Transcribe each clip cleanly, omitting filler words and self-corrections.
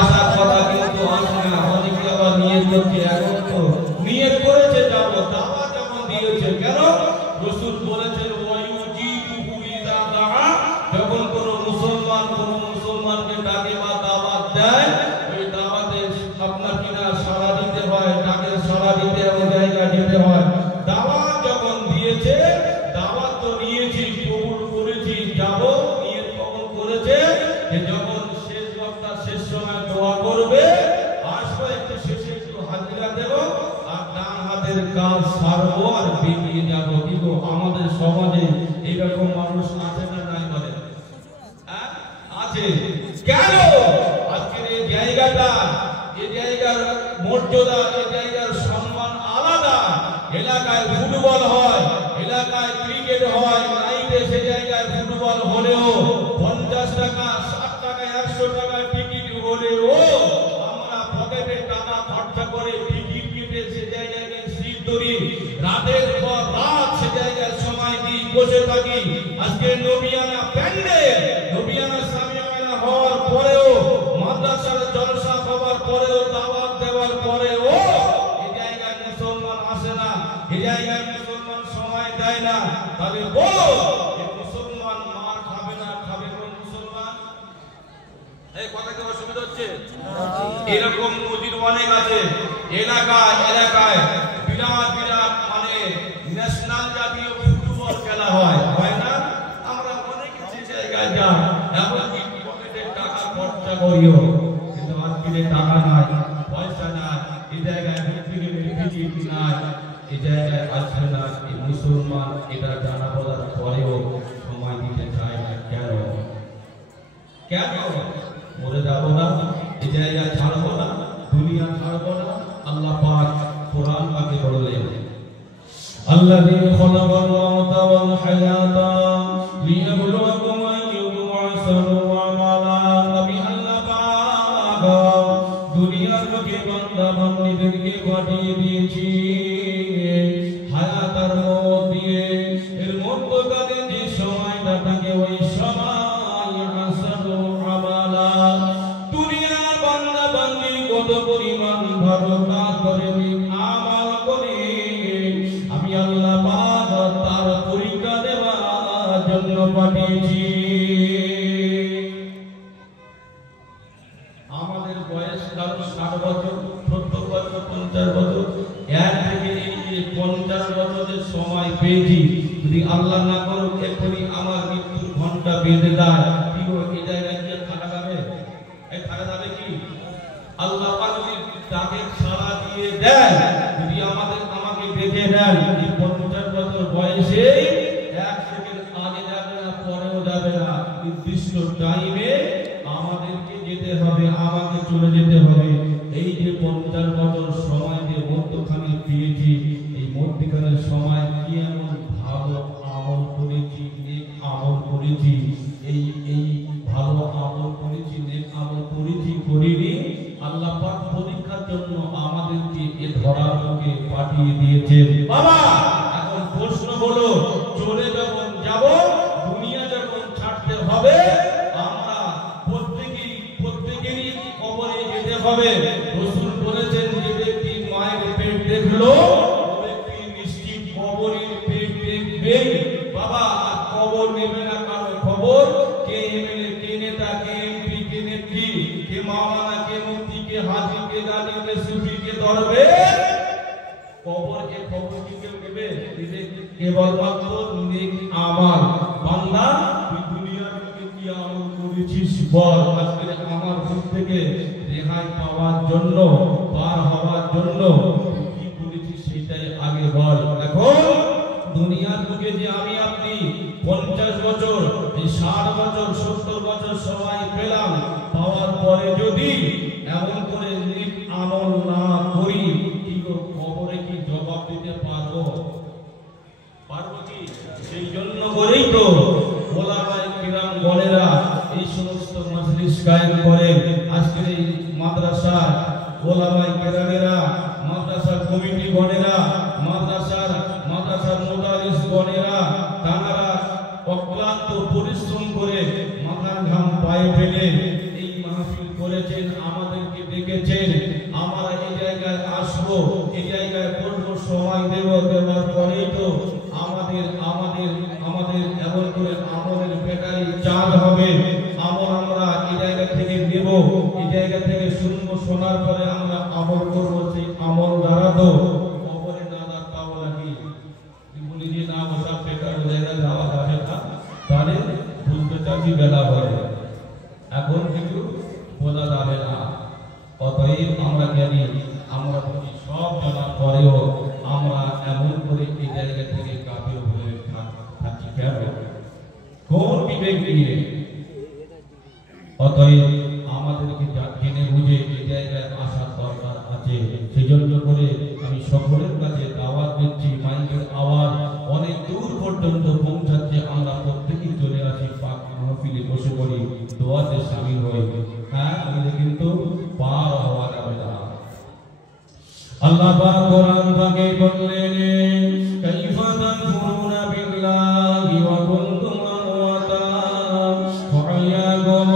আসার কথা কিন্তু আসে না। অনেকে আবার নিয়ত করছে, এখন তো নিয়ত করেছে যাব, দাওয়াত যখন দিয়েছে কেন? রাসূল বলেছেন ওয়ায়ুজিবু ইযা দাআ, যখন কোন মুসলমানকে ডাকে বা দাওয়াত দেয়, ওই দাওয়াতে আপনার কিনা সাড়া দিতে হয়, ডাকে সাড়া দিতে হবে, জায়গা যেতে হয়। দাওয়াত যখন দিয়েছে, দাওয়াত তো নিয়েছি, কবুল করেছি, যাব, নিয়ত কবুল করেছে যে যখন শেষ বক্তা শেষ সময় দোয়া করবে, আসবো একটু শেষে একটু হাজিরা দেব আর ডান হাতের কাজ সারবো আর বেরিয়ে যাবো। কিন্তু আমাদের সমাজে এইরকম মানুষ আছে না নাই বলেন? আছে। কেন? আজকের এই জায়গাটা, এই জায়গার মর্যাদা, এই জায়গার সম্মান আলাদা। এলাকায় ফুটবল হয়, এলাকায় ক্রিকেট হয়, নাইটে সে জায়গায় ফুটবল হলেও 50 টাকা 60 টাকা 100 টাকা টিকিট হলেও আমরা পকেটে টাকা খরচা করে টিকিট কেটে সে জায়গায় গিয়ে সিট ধরি, রাতের পর রাত সে জায়গায় সময় দিই, বসে থাকি। আজকে নবিয়ানা প্যান্ডেল, নবিয়ানা সামিয়ানা হওয়ার পরেও, মাদ্রাসার জলসা হওয়ার পরেও, দাওয়াত দেওয়ার পরেও এই জায়গায় মুসলমান আসে না, এই জায়গায় মুসলমান সময় দেয় না। তাহলে বলো এই মুসলমান মার খাবে না, খাবে কোন মুসলমান? এই কথা কি অসুবিধা হচ্ছে? এরকম নজির অনেক আছে। এলাকায় এলাকায় বিরাট বিরাট মানে ন্যাশনাল জাতীয় ফুটবল খেলা হয়, হয় না? আমরা অনেক জায়গায় যাই, এমনকি পকেটে টাকা খরচা করিও, কিন্তু আজকে টাকা নাই, পয়সা নাই, এই জায়গায় টিকিট নাই, এই জায়গায় আসবে না। এই মুসলমান এটা জানা বলার পরেও সময় দিতে চায় না। কেন? কেন? মরে যাবো না, এই জায়গা ছাড়বো না, দুনিয়া ছাড়বো না। আল্লাহ পাক কোরআন পাকে বললেন, আল্লাযী খালাকাল মাউতা ওয়াল হায়াতা লিয়াবলুয়াকুম আইয়ুকুম আহসানু আমালা। আমি আল্লাহ পাক দুনিয়ার বুকে বান্দা বান্দীদেরকে পাঠিয়ে দিয়েছি হায়াত আর মওত দিয়ে। এর মধ্যকালে যে সময়টা থাকে ওই সময় আহসানু আমালা। দুনিয়ার বান্দা বান্দী কত পরিমাণ ভালো কাজ করে, আমাল করে, আমি আল্লাহ পাক তার পরীক্ষা দেওয়ার জন্য পাঠিয়েছি। আমাদের বয়স কারো 60 বছর, 70 বছর, 50 বছর, এর থেকে এই যে 50 বছরের সময় পেয়েছি, যদি আল্লাহ না করুক এখনই আমার মৃত্যুর ঘন্টা বেঁধে দেয়, কি এই জায়গায় কি থাকা যাবে? এই থাকা যাবে কি? আল্লাহ পাক যদি তাকে সাড়া দিয়ে দেন, যদি আমাকে বেঁধে দেন, এই 50 বছর বয়সে 1 সেকেন্ড আগে যাবে না, পরেও যাবে না, নির্দিষ্ট টাইমে আমাদেরকে যেতে হবে, আমাকে চলে যেতে হবে। এই যে 50 বছর সময় যে মধ্যখানে পেয়েছি, এই মধ্যখানের সময় কি এমন ভালো আমল করেছি, নেক আমল করেছি, এই ভালো আমল করেছি, নেক আমল করেছি, করিনি? আল্লাহ পাক পরীক্ষার জন্য আমাদেরকে এ ধরার লোকে পাঠিয়ে দিয়েছেন। বাবা এখন প্রশ্ন হলো, চলে যখন যাব, দুনিয়া যখন ছাড়তে হবে, আমরা প্রত্যেকেরই কবরে যেতে হবে। রাসূল বলেছেন, যে ব্যক্তি মায়ের পেট দেখলো, ওই ব্যক্তি নিশ্চিত কবরের পেট দেখবে। বাবা আর কবর নেবে না কারো খবর, কে এমএলএ, কে নেতা, কে এমপি, কে নেত্রী, কে মাওলানা, কে মুফতি, কে হাজী, কে গাজী, কে সুফি, কে দরবেশ, কবরকে খবর কি কেউ নেবে? কেবলমাত্র নেক আমল। বান্দা তুই দুনিয়ার বুকে কি আমল করেছিস বল। আজকে আমার মুখ থেকে রেহাই পাওয়ার জন্য, পার হওয়ার জন্য কি করেছিস সেটাই আগে বল। এখন দুনিয়ার বুকে যে আমি আপনি 50 বছর, 60 বছর, 70 বছর সময় পেলাম, পাওয়ার পরে যদি এমন করে নেক আমল না করি, কি কবরে কি জবাব দিতে পারবো? পারবো কি? সেই জন্য করেই তো ওলামায়ে কিরাম গণেরা এই সমস্ত মজলিস কায়েম করেন। আজকের এই মাদ্রাসা ওলামায়ে কিরামেরা, মাদ্রাসার কমিটি গণেরা, মাদ্রাসার মুদারিস গণেরা, তারা অক্লান্ত পরিশ্রম করে মাথার ঘাম পায়ে ফেলে এই মাহফিল করেছে। বলেছেন, আমাদেরকে ডেকেছেন, আমরা এই জায়গায় আসবো, এই জায়গায় বলবো, সময় দেব, দেওয়ার পরেই তো আমাদের আমাদের আমাদের এমন করে আমলের ব্যাটারি চার্জ হবে। আমল আমরা এই জায়গা থেকে নেব, এই জায়গা থেকে শুনবো, শোনার পরে আমরা আমল করবো। সেই আমল দ্বারা তো কবরে না পাবো নাকি? বলি যে না, ওসব বেকার জায়গা যাওয়া যাবে না, তাহলে বুঝতে চাচ্ছি বেলা হবে, এখন কিছু বলা যাবে না। অতএব আমরা জানি, আমরা সব জানার পরেও আমরা এমন করে এই জায়গা থেকে কাঁপিয়ে হয়ে থাকি কেন? কোন বিবেক নিয়ে? অতএব আমাদেরকে জেনে বুঝে এই জায়গায় আসার দরকার আছে। সেই জন্য করে আমি সকলের কাছে দাওয়াত দিচ্ছি, মাইকের আওয়াজ অনেক দূর পর্যন্ত পৌঁছাচ্ছে, আমরা প্রত্যেকেই চলে আসি, পাক মাহফিলে বসে পড়ি, দোয়াতে শামিল হই। হ্যাঁ, কিন্তু পার হওয়া যাবে না। আল্লাহ পাক কোরআন পাকে বললেন, কাইফা তাকফুরুনা বিল্লাহি ওয়া কুনতুম আমওয়াতান ফাআহইয়াকুম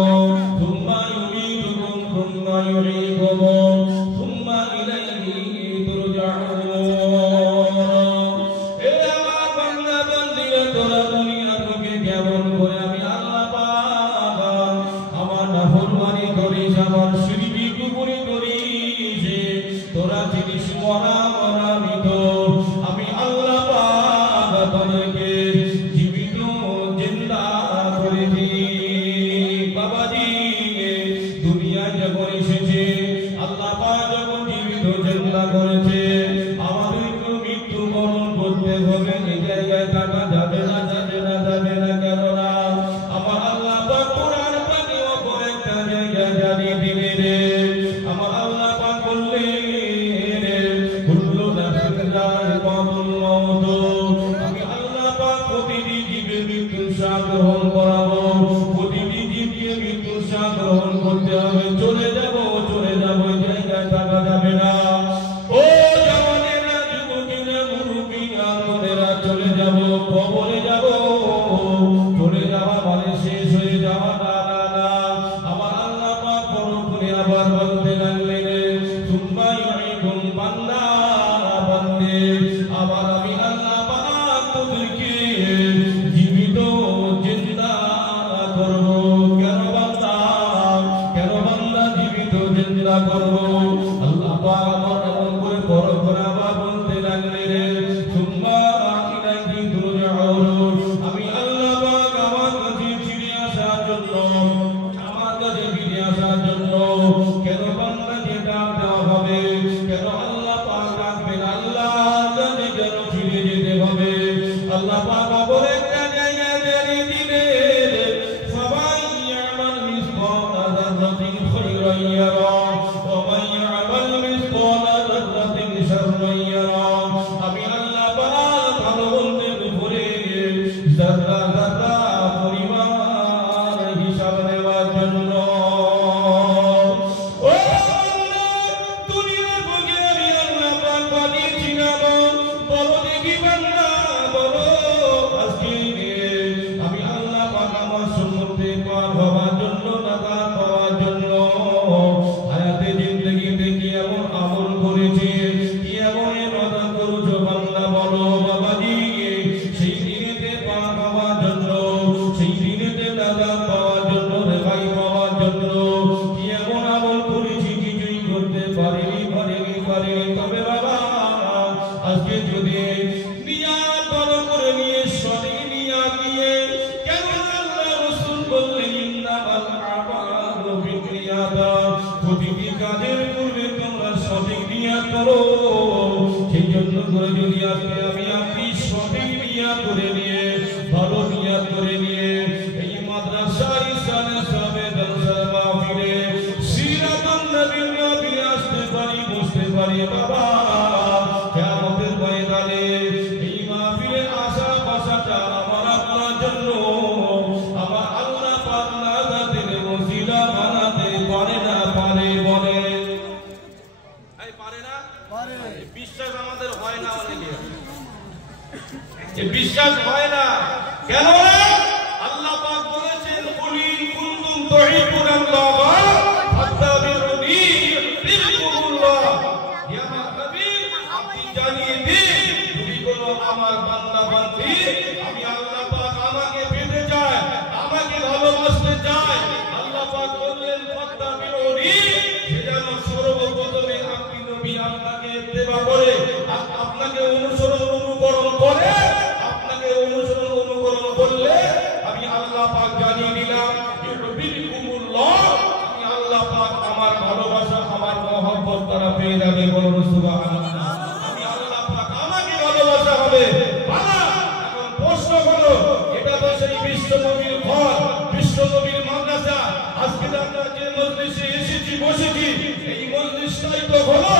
সুম্মা ইউমীতুকুম সুম্মা ইউহয়ীকুম সুম্মা ইলাইহি তুরজাউন। এ আমার বান্দা বান্দিরা, তোরা দুনিয়া থেকে কেমন করে আমি আল্লাহ পাক আমার নাফরমানি করিস, আমার শিরকি কুফরি করিস, তোরা জিনিস মরা মরা মৃত, আমি আল্লাহ পাক তোদেরকে জীবিত জিন্দা করেছি। বাবাজি, দুনিয়ায় যখন এসেছে আল্লাহ পাক যখন জীবিত জিন্দা করেছে, আমাদেরকে মৃত্যুবরণ করতে হবে। এই জায়গায় থাকা যাবে না, যাবে না, যাবে না। কেননা আমার আল্লাহ পাক কোরআন পাকে অপর একটা জায়গায় জানিয়ে দিলে রে, আমার আল্লাহ পাক বললেন, আমি আল্লাহ পাক প্রতিটি জীবের মৃত্যুর স্বাদ গ্রহণ করাবো, প্রতিটি জীবকে মৃত্যুর স্বাদ গ্রহণ করতে হবে। চলে যাব, চলে যাব, জায়গায় থাকা যাবে না। ও জওয়ানেরা, যুবকেরা, মুরব্বীরা, বোনেরা, চলে যাব, কবরে যাব। চলে যাওয়া মানে শেষ হয়ে যাওয়া না, না, না। আমার আল্লাহ পাক পরক্ষণে আবার বলতে লাগলেন, সুম্মা ইউহয়ীকুম, বান্দা বান্দে, আবার আমি আল্লাহ পাক তোদেরকে জীবিত জিন্দা করব। কেন বান্দা, কেন বান্দা জীবিত জিন্দা করব? আল্লাহ পাক আমার এমন করে বড় করে আবার বলতে লাগলেন, সুম্মা ইলাইহি তুরজাউন। আমি আল্লাহ পাক আমার কাছে ফিরে আসার জন্য, আমার কাছে ফিরে আসার জন্য কেন বান্দা যেটা দেওয়া হবে? কেন আল্লাহ পাক রাখবেন? আল্লাহ জানে কেন ফিরে যেতে হবে। আল্লাহ পাক আবার একটা জায়গায় জানিয়ে দিলেন, ফামান ইয়ামাল মিসকালা যাররাতিন খায়রান ইয়ারা ওয়া মান ইয়ামাল মিসকালা যাররাতিন শাররান ইয়ারা। আমি আল্লাহ পাক ভালো মন্দের উপরে যারা যারা পরিমাণ হিসাব নেওয়ার জন্য, ও দুনিয়ার বুকে আমি আল্লাহ পাক পাঠিয়েছিলাম। বলো দেখি বান্দা, বলো আজকে আমি আল্লাহ পাক আমার সম্মুখে পার হওয়ার জন্য, নাজাত পাওয়ার জন্য হায়াতে জিন্দেগিতে কি এমন আমল করেছে, কি এমন ইবাদত করেছো বান্দা? বলো বাবাজি, সেই দিনেতে পার হওয়ার জন্য, সেই দিনেতে নাজাত পাওয়ার জন্য, রেহাই পাওয়ার জন্য কি এমন আমল করেছি? কিছুই করতে পারিনি, পারিনি, পারিনি। তবে বাবা, আজকে যদি নিয়াত ভালো করে নিয়ে, সঠিক নিয়াত নিয়ে, কেন আল্লাহ রাসূল বললেন, ইন্নামাল আমালু বিন্নিয়াত, প্রতিটি কাজের পূর্বে তোমরা সঠিক নিয়াত করো। সেই জন্য করে যদি আজকে আমি আপনি সঠিক নিয়াত করে নিয়ে, ভালো নিয়াত করে নিয়ে এই মাদ্রাসা ইসলামে সবে দরসা মাহফিলে সিরাতুন নবীর মাহফিলে আসতে পারি, বসতে পারি, বাবা কিয়ামতের ময়দানে এই মাহফিলে আসা বসাটা আমার আপনার জন্য আমার আল্লাহ পাক নাজাতের ওসিলা বানাতে পারে না, পারে? বলে এই পারে না? পারে। বিশ্বাস আমাদের হয় না, অনেকে বিশ্বাস হয় না। কেন? আল্লাহ পাক বলেছেন, কুল ইন কুনতুম তুহিব্বুনাল্লাহ ফাত্তাবি'উনি তারা পেয়ে যাবে। বলুন সুবহানাল্লাহ। আমি আল্লাহ পাক আমাকে ভালোবাসা হবে। বাবা এখন প্রশ্ন হলো, এটা তো সেই বিশ্ব নবীর ঘর, বিশ্ব নবীর মাদ্রাসা। আজকে আমরা যে মজলিসে এসেছি বসেছি, এই মজলিসটাই তো হলো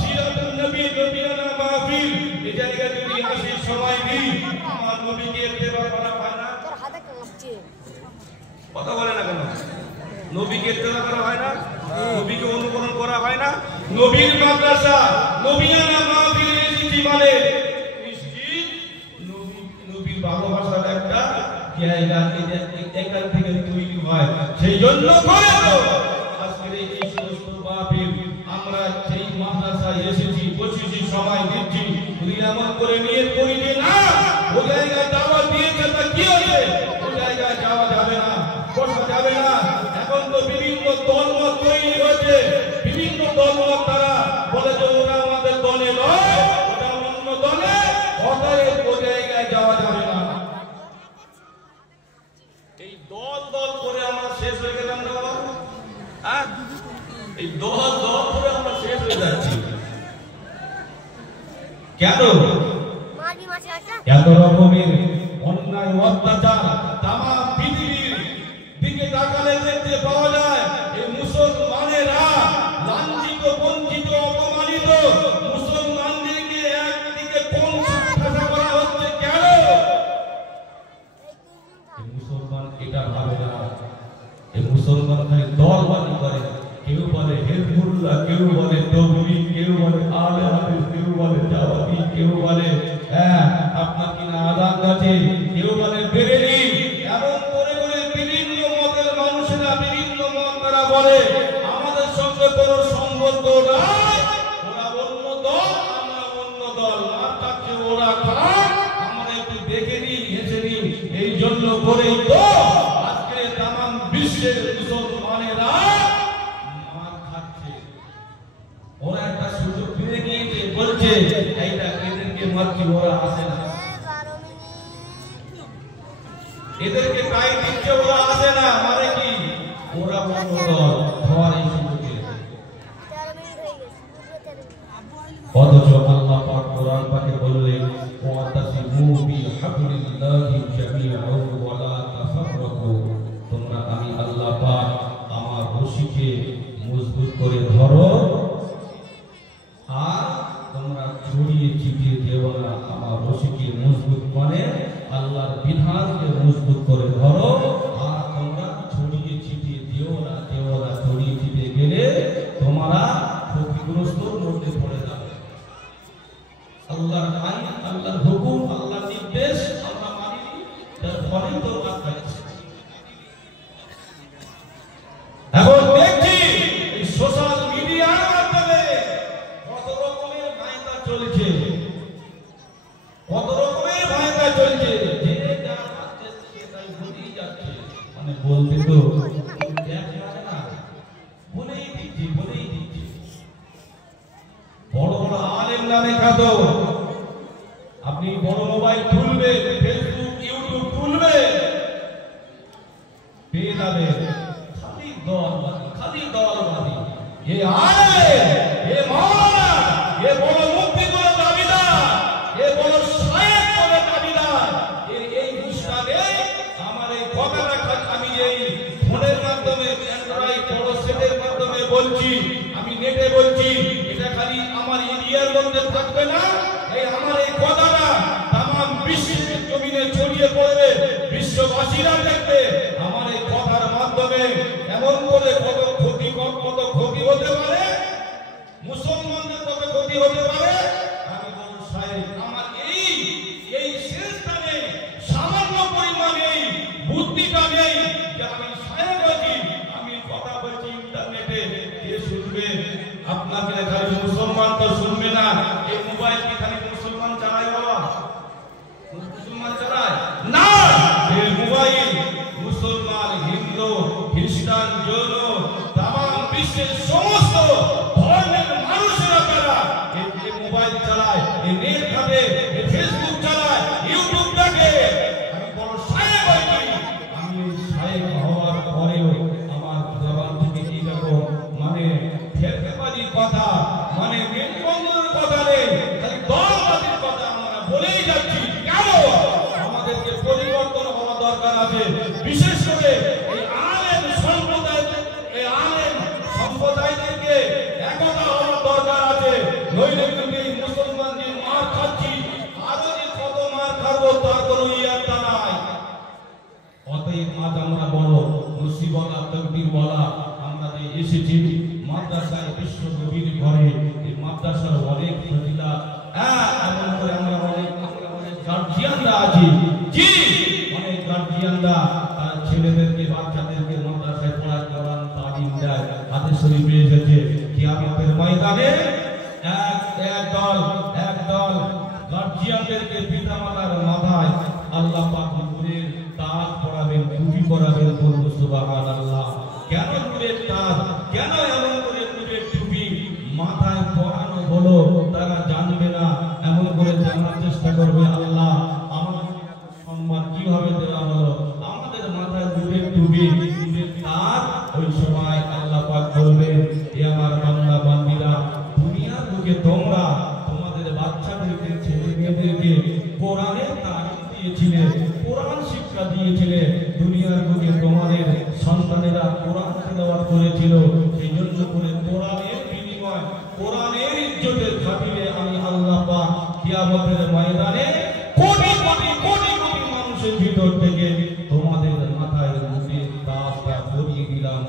সিরাতুন নবী নবিয়ানা মাহফিল। এই জায়গায় যদি আসি সময় দিই, আমার নবীকে ইত্তেবা করা হয় না? কথা বলে না কেন? নবীকে ইত্তেবা করা হয় না? নবীকে অনুকরণ করা হয় না? নবীর মাদ্রাসা নবিয়ানা মাহফিল এসেছি মানে নিশ্চিত নবীর ভালোবাসার একটা জায়গা এখান থেকে তৈরি হয়। সেই জন্য করে তো আজকের এই সমস্ত মাহফিল আমরা সেই মাদ্রাসায় এসেছি, বসেছি, সময় দিচ্ছি। যদি এমন করে নিয়ত করি যে না ও জায়গায় দাওয়াত দিয়েছে তা কি হয়েছে, ও জায়গায় যাওয়া যাবে না, বসা যাবে না। এখন তো বিভিন্ন দলমত তৈরি হয়েছে, বিভিন্ন দলমত তারা বলে যে ওরা আমাদের দলে নয়, ওটা অন্য দলে, অতএব ও জায়গায় যাওয়া যাবে না। এই দল দল করে আমরা শেষ হয়ে গেলাম না বাবা? হ্যাঁ, এই দল দল করে আমরা শেষ হয়ে যাচ্ছি কেন? এত রকমের অন্যায় অত্যাচার তাম পৃথিবীর দিকে তাকালে দেখতে পাওয়া যায়। এই মুসলমানেরা লাঞ্ছিত, বঞ্চিত, অপমানিত। মুসলমানদেরকে একদিকে কোন শাসা করা হচ্ছে কেন? এই মুসলমান এটা ভাবে না। এই মুসলমান খালি দলবাজি করে। কেউ বলে হিজবুল্লাহ, কেউ বলে তবলিগ, কেউ বলে আলে হাদিস, কেউ বলে জাওয়াতি, কেউ বলে আপনার কিনা আদান আছে, কেউ বলে বেরেলি। এমন করে করে বিভিন্ন মতের মানুষেরা বিভিন্ন মত তারা বলে আমাদের সঙ্গে কোনো সম্পর্ক নাই, ওরা অন্য দল, আমরা অন্য দল, আর তাকে ওরা খারাপ, আমরা একটু দেখে নিই, হেসে নিই। এই জন্য করেই তো আজকে তামাম বিশ্বের মুসলমানেরা মার খাচ্ছে। ওরা একটা সুযোগ পেয়ে গিয়েছে, বলছে এইটা এদেরকে মারছি, ওরা আসে না, এদেরকে গায়ে দিচ্ছে, ওরা আসে না, মানে কি ওরা অন্য দল হওয়ার এই সুযোগে। অথচ আল্লাহ পাক কোরআন পাকে বললেন ওয়াতাসিমু বিহাবলিল্লাহি জামিআন ওয়া লা তাফাররাকু, তোমরা আমি আল্লাহ পাক আমার রশিকে মজবুত করে ধরো আর তোমরা ছড়িয়ে ছিটিয়ে যেও না। আমার রশিকে মজবুত করে আল্লাহর বিধানকে মজবুত করে ধরো আর তোমরা ছড়িয়ে ছিটিয়ে যেও না, ছড়িয়ে ছিটিয়ে গেলে তোমরা ক্ষতিগ্রস্তর মধ্যে পড়ে যাবে। আল্লাহর আইন, আল্লাহর হুকুম, আল্লাহর নির্দেশ আমরা মানিনি, তার ফলেই তো কাজ। এখন দেখছি এই সোশ্যাল মিডিয়ার মাধ্যমে কত রকমের ভাইতা চলছে, কত রকমের ভাইতা চলছে, যে যা পাচ্ছে সে তাই বলেই যাচ্ছে। মানে বলতে তো এক মানে না, বলেই দিচ্ছে, বলেই দিচ্ছে। বড় বড় আলেম নামে খ্যাত, আপনি বড় মোবাইল খুলবে, ফেসবুক, ইউটিউব খুলবে, পেয়ে যাবে খালি দলবাজি, খালি দলবাজি। এ আলেম, এ মাওলানা, এ বড় মুফতি বলে দাবিদার, এ বড় শায়েখ বলে দাবিদার, এই উস্তাদে আমার এই কথাটা আমি এই ফোনের মাধ্যমে, অ্যান্ড্রয়েড বড় সেটের মাধ্যমে বলছি, আমি নেটে বলছি, এটা খালি আমার এরিয়ার মধ্যে থাকবে না। এই আমার এই কথাটা তামাম বিশ্বের জমিনে ছড়িয়ে পড়বে, বিশ্ববাসীরা দেখবে আমার এই কথার মাধ্যমে এমন করে কত ক্ষতি হতে পারে, মুসলমানদের কত ক্ষতি হতে পারে। আমি বলুন সাহেব, আমার এই শেষটা নেই, সামান্য পরিমাণ এই বুদ্ধিটা নেই যে আমি সাহেব আছি, আমি কথা বলছি ইন্টারনেটে, কে শুনবে? আপনাকে খালি মুসলমান তো শুনবে না। এই মোবাইল কি খালি মুসলমান চালায় বাবা? মুসলমান চালায় না। এই মোবাইল মুসলমান, হিন্দু, খ্রিস্টান, জৈন, তামাম বিশ্বের সমস্ত ধর্মের মানুষেরা তারা এই মোবাইল চালায়, এই নেট ঘাটে, এই ফেসবুক চালায়, ইউটিউব দেখে। আমি বড় সাহেব আছি, আমি সাহেব হওয়ার পরেও আমার জবান থেকে এইরকম মানে ফেরকেবাজি কথা একতা হওয়ার দরকার আছে, নইলে কিন্তু এই মুসলমান যে মার খাচ্ছি আরো যে কত মার খাবো তার কোনো ইয়াত্তা নাই। অতএব আজ আমরা বড় নসিবওয়ালা তকদিরওয়ালা, আমরা যে এসেছি মাদ্রাসায় বিশ্ব নবীর ঘরে, এই মাদ্রাসার অনেক ফজিলত, এমন করে আমরা অনেক গার্জিয়ানরা আছি, জি অনেক গার্জিয়ানরা তার ছেলেদেরকে বাচ্চাদেরকে মাদ্রাসায় পড়াশোনার তালিম দেয়। হাদিস শরীফে এসেছে কিয়ামতের ময়দানে এক দল গার্জিয়ানদেরকে পিতামাতার মাথায় আল্লাহ পাক নূরের তাজ পরাবেন, টুপি পরাবেন। বলুন সুবহানাল্লাহ। কেন নূরের তাজ, কেন এমন করে নূরের টুপি মাথায় পরানো হলো তারা জানবে না, এমন করে জানার চেষ্টা করবে আল্লাহ আমাদের সম্মান কিভাবে দেওয়া হলো, আমাদের মাথায় নূরের টুপি নূরের তাজ। ওই সময় আল্লাহ পাক বলবেন, এ আমার বান্দা বান্দীরা, দুনিয়ার বুকে তোমরা তোমাদের বাচ্চাদেরকে ছেলে মেয়েদেরকে কোরআনের তালিম দিয়েছিলে, কোরআন শিক্ষা দিয়েছিলে, দুনিয়ার বুকে তোমাদের সন্তানেরা কোরআন তেলাওয়াত করেছিল, সেই জন্য করে কোরআনের বিনিময়, কোরআনের ইজ্জতের খাতিরে আমি আল্লাহ পাক কিয়ামতের ময়দানে কোটি কোটি কোটি কোটি মানুষের ভিতর থেকে তোমাদের মাথায় নূরের তাজটা পরিয়ে দিলাম।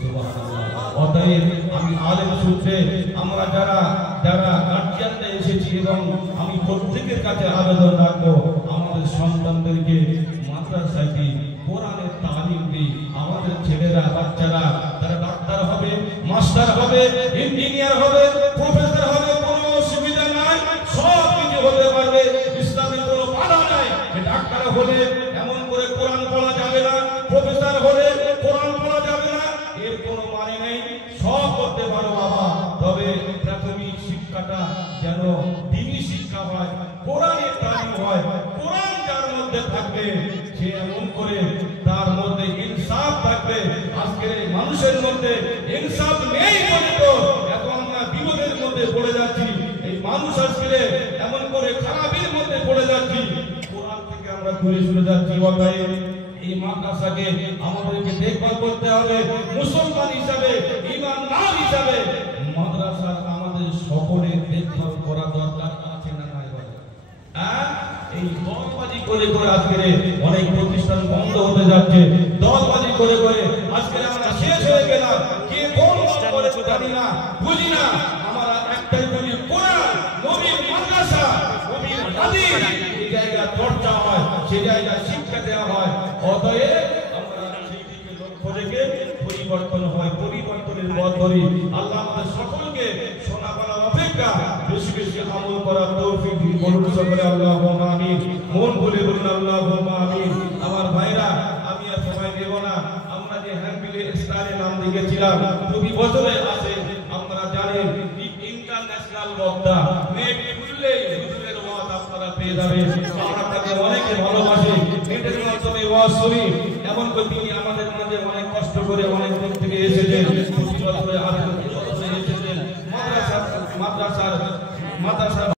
সুবহানাল্লাহ। অতএব আমি আলেম সূত্রে আমরা যারা গার্জিয়ানরা এসেছি এবং আমি প্রত্যেকের কাছে আবেদন রাখবো, আমাদের সন্তানদেরকে মাদ্রাসায় দিই, কোরআনের তালিম দিই। আমাদের ছেলেরা বাচ্চারা তারা ডাক্তার হবে, মাস্টার হবে, ইঞ্জিনিয়ার হবে, প্রফেসর হবে, কোনো অসুবিধা নাই, সব কিছু হতে পারবে, ইসলামের কোনো বাধা নাই। ডাক্তার হলে এমন করে কোরআন পড়া যাবে না, প্রফেসর হলে কোরআন পড়া যাবে না, এর কোনো মানে নেই, সব করতে পারো বাবা। তবে প্রাথমিক শিক্ষাটা যেন দ্বীনি শিক্ষা হয়, কোরআনের তালিম হয়। কোরআন যার মধ্যে থাকবে সে এমন করে তার মধ্যে ইনসাফ থাকবে। আজকের মানুষের মধ্যে ইনসাফ নেই বলে তো এত আমরা বিপদের মধ্যে পড়ে যাচ্ছি। এই মানুষ আজকে এমন করে খারাপের মধ্যে পড়ে যাচ্ছি, কোরআন থেকে আমরা দূরে সরে যাচ্ছি। অতএব এই মাদ্রাসাকে আমাদেরকে দেখভাল করতে হবে, মুসলমান হিসাবে, ঈমানদার হিসাবে মাদ্রাসা আমাদের সকলের দেখভাল করা দরকার আছে না নাই বলে? এই দলবাজি করে করে আজকে অনেক প্রতিষ্ঠান বন্ধ হতে যাচ্ছে, দলবাজি করে করে আজকে আমরা শেষ হয়ে গেলাম। কে কোন দল করে জানি না, বুঝি না, আমরা একটাই বলি কোরআন, নবীর মাদ্রাসা, নবীর হাদিস, এই জায়গা চর্চা হয়, সেই জায়গা শিক্ষা দেওয়া হয়। অতএব আমরা সেই দিকে লক্ষ্য রেখে পরিবর্তন হয়, পরিবর্তনের পথ ধরি। আল্লাহ আমাদের সকলকে শোনা বলার অপেক্ষা বেশি বেশি আমল করার তৌফিক দিন। বলুন সকলে আল্লাহুম্মা আমিন। মন বলে বলুন আল্লাহুম্মা আমিন। আমার ভাইরা, আমি আর সময় দেব না। আমরা যে হ্যান্ডবিলে স্টারে নাম লিখেছিলাম, প্রতি বছরে আসে, আপনারা জানেন ইন্টারন্যাশনাল বক্তা, নেট খুললেই হুজুরের ওয়াজ আপনারা পেয়ে যাবেন। আমরা তাকে অনেকে ভালোবাসি, নেটের মাধ্যমে ওয়াজ শুনি। এমন করে তিনি আমাদের মাঝে অনেক কষ্ট করে অনেক দূর থেকে এসেছেন।